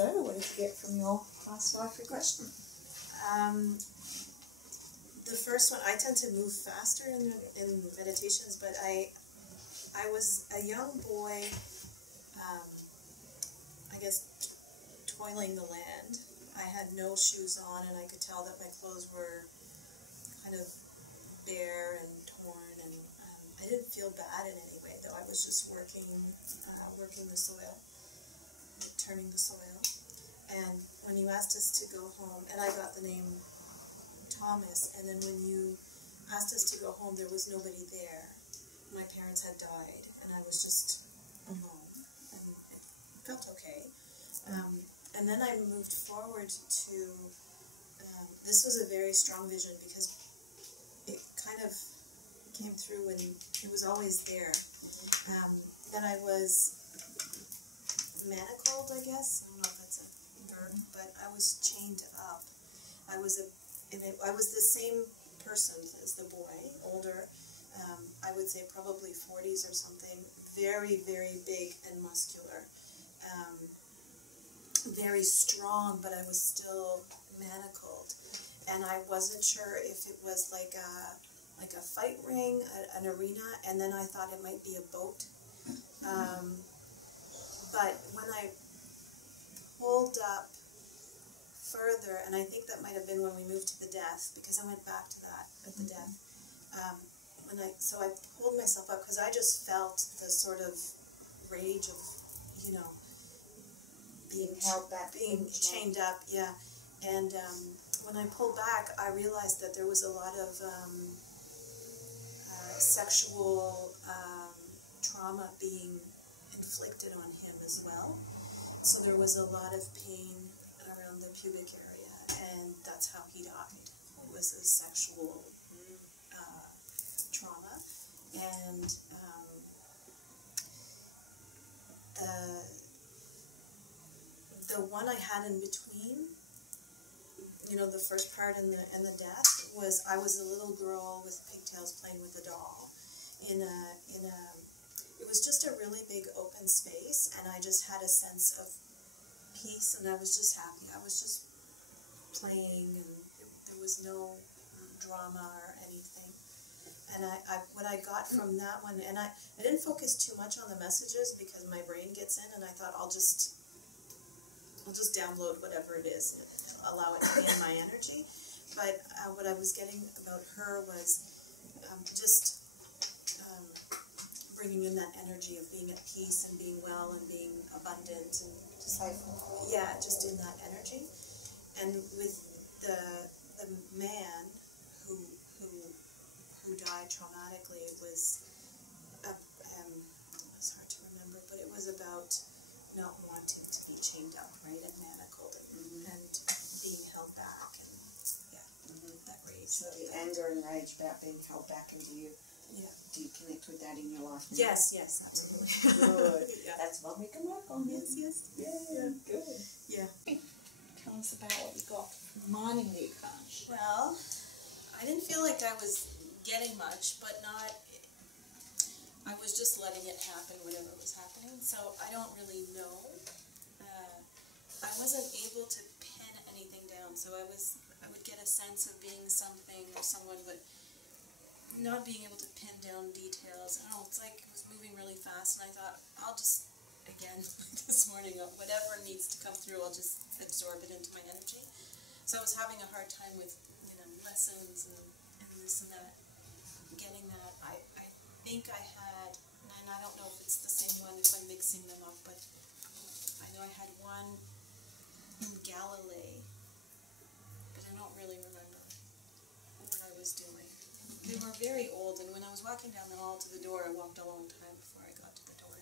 So, what did you get from your past life regression? The first one, I tend to move faster in meditations, but I was a young boy, I guess, toiling the land. I had no shoes on, and I could tell that my clothes were kind of bare and torn, and I didn't feel bad in any way, though. I was just working the soil, turning the soil. And when you asked us to go home, and I got the name Thomas, and then when you asked us to go home, there was nobody there. My parents had died, and I was just alone, and it felt okay. And then I moved forward to, this was a very strong vision because it kind of came through and it was always there. That I was manacled, I guess. I don't know if that's a verb, but I was chained up. I was the same person as the boy, older. I would say probably 40s or something. Very, very big and muscular. Very strong, but I was still manacled. And I wasn't sure if it was like a fight ring, an arena, and then I thought it might be a boat. But when I pulled up further, and I think that might have been when we moved to the death, because I went back to that at the death. So I pulled myself up because I just felt the sort of rage of, being held back, being chained up, yeah. And when I pulled back, I realized that there was a lot of sexual trauma being inflicted on him as well. So there was a lot of pain around the pubic area, and that's how he died. It was a sexual trauma. And the one I had in between, the first part and the death, was I was a little girl with pigtails playing with a doll it was just a really big open space, and I just had a sense of peace, and I was just happy. I was just playing, and there was no drama or anything. And what I got from that one, and I didn't focus too much on the messages because my brain gets in, and I thought I'll just download whatever it is and allow it to be in my energy. But what I was getting about her was just bringing in that energy of being at peace and being well and being abundant and just just in that energy. And with the man who died traumatically, it was it's hard to remember, but it was about not wanting to be chained up, right, and manacled and being held back, and that rage. So the anger and rage about being held back, and do you connect with that in your life now? Yes, absolutely. Good. Yeah. That's what we can work on. Yes. Yeah, good. Yeah. Tell us about what you got from Mining the Akash. Well, I didn't feel like I was getting much, but I was just letting it happen, whatever was happening, so I don't really know. I wasn't able to pin anything down, so I would get a sense of being something or someone, but not being able to pin down details. I don't know, it's like it was moving really fast, and I thought, I'll just, again, this morning, whatever needs to come through, I'll just absorb it into my energy. So I was having a hard time with, lessons and this and that, getting that. I think I had, and I don't know if it's the same one, if I'm mixing them up, but I know I had one in Galilee, but I don't really remember what I was doing. They were very old, and when I was walking down the hall to the door, I walked a long time before I got to the door.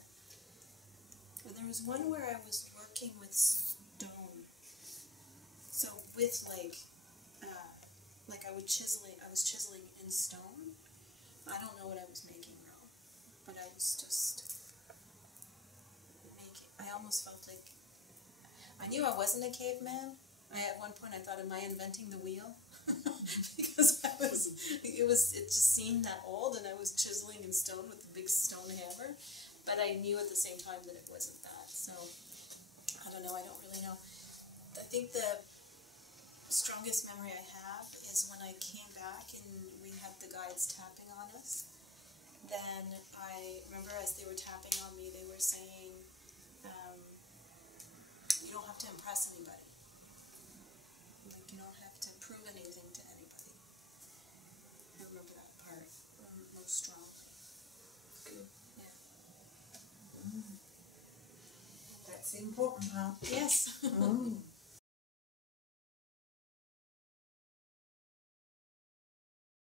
And there was one where I was working with stone. So with I was chiseling in stone. I don't know what I was making though, but I was just making. I almost felt like I knew I wasn't a caveman. At one point I thought, am I inventing the wheel? Because it just seemed that old, and I was chiseling in stone with a big stone hammer, but I knew at the same time that it wasn't that. So I don't know. I don't really know. think the strongest memory I have is when I came back and we had the guides tapping on us. Then I remember as they were tapping on me, they were saying, you don't have to impress anybody. Like, you don't have to prove anything to anybody. I remember that part most strongly. Good. Yeah. That's important, huh? Yes. Mm.